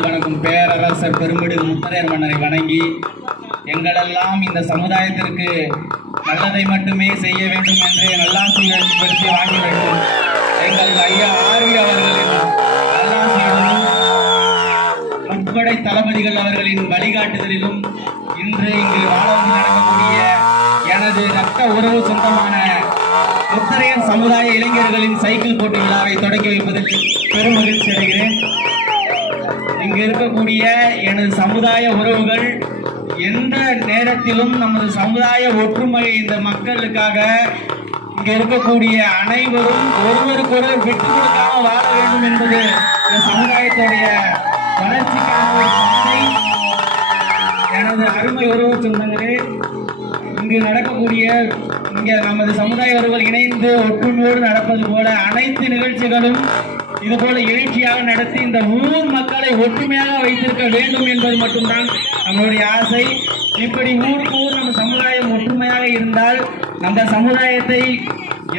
வணக்கம். பேரரசர் பெருமிடுகு முத்தரையர் மன்னரை வணங்கி எங்களெல்லாம் இந்த சமுதாயத்திற்கு நல்லதை மட்டுமே செய்ய வேண்டும் என்று நல்லாசி பெருத்தி வாங்கி வேண்டும். எங்கள் ஐயா ஆர்வி அவர்களின் நல்லாசியிலும் முப்படை தளபதிகள் அவர்களின் வழிகாட்டுதலிலும் இன்று இங்கு வாழந்து நடக்கக்கூடிய எனது இரத்த உறவு சொந்தமான முத்தரையர் சமுதாய இளைஞர்களின் சைக்கிள் போட்டி விழாவை தொடங்கி வைப்பதில் பெரும் மகிழ்ச்சி அடைகிறேன். இங்கு இருக்கக்கூடிய எனது சமுதாய உறவுகள் எந்த நேரத்திலும் நமது சமுதாய ஒற்றுமை இந்த மக்களுக்காக இங்க இருக்கக்கூடிய அனைவரும் ஒருவருக்கொருவர் விட்டு கொடுக்காம வாழ வேண்டும் என்பது இந்த சமுதாயத்துடைய வளர்ச்சிக்கான ஒரு பாதை. எனது அருமை உறவு சொந்தங்களே, இங்கு நடக்கக்கூடிய இங்க நமது சமுதாய உறவுகள் இணைந்து ஒற்றுமையோடு நடப்பது போல அனைத்து நிகழ்ச்சிகளும் இதுபோல எழுச்சியாக நடத்தி இந்த ஊர் மக்களை ஒற்றுமையாக வைத்திருக்க வேண்டும் என்பது மட்டும்தான் நம்மளுடைய ஆசை. இப்படி ஊருக்கு ஊர் நம்ம சமுதாயம் ஒற்றுமையாக இருந்தால் நம்ம சமுதாயத்தை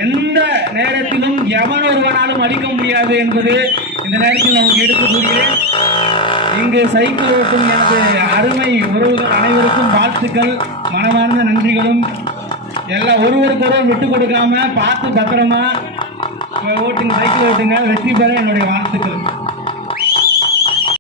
எந்த நேரத்திலும் எவன் ஒருவனாலும் அழிக்க முடியாது என்பது இந்த நேரத்தில் நமக்கு எடுக்கக்கூடியது. இங்கு சைக்கிள் ஓட்டும் எனது அருமை உறவுகள் அனைவருக்கும் வாழ்த்துக்கள், மனமார்ந்த நன்றிகளும். எல்லாம் ஒருவருக்கொருவர் விட்டு கொடுக்காம பார்த்து பத்திரமா ஓட்டுங்க, சைக்கிள் ஓட்டுங்க, வெற்றி பெற என்னுடைய வாழ்த்துக்கள்.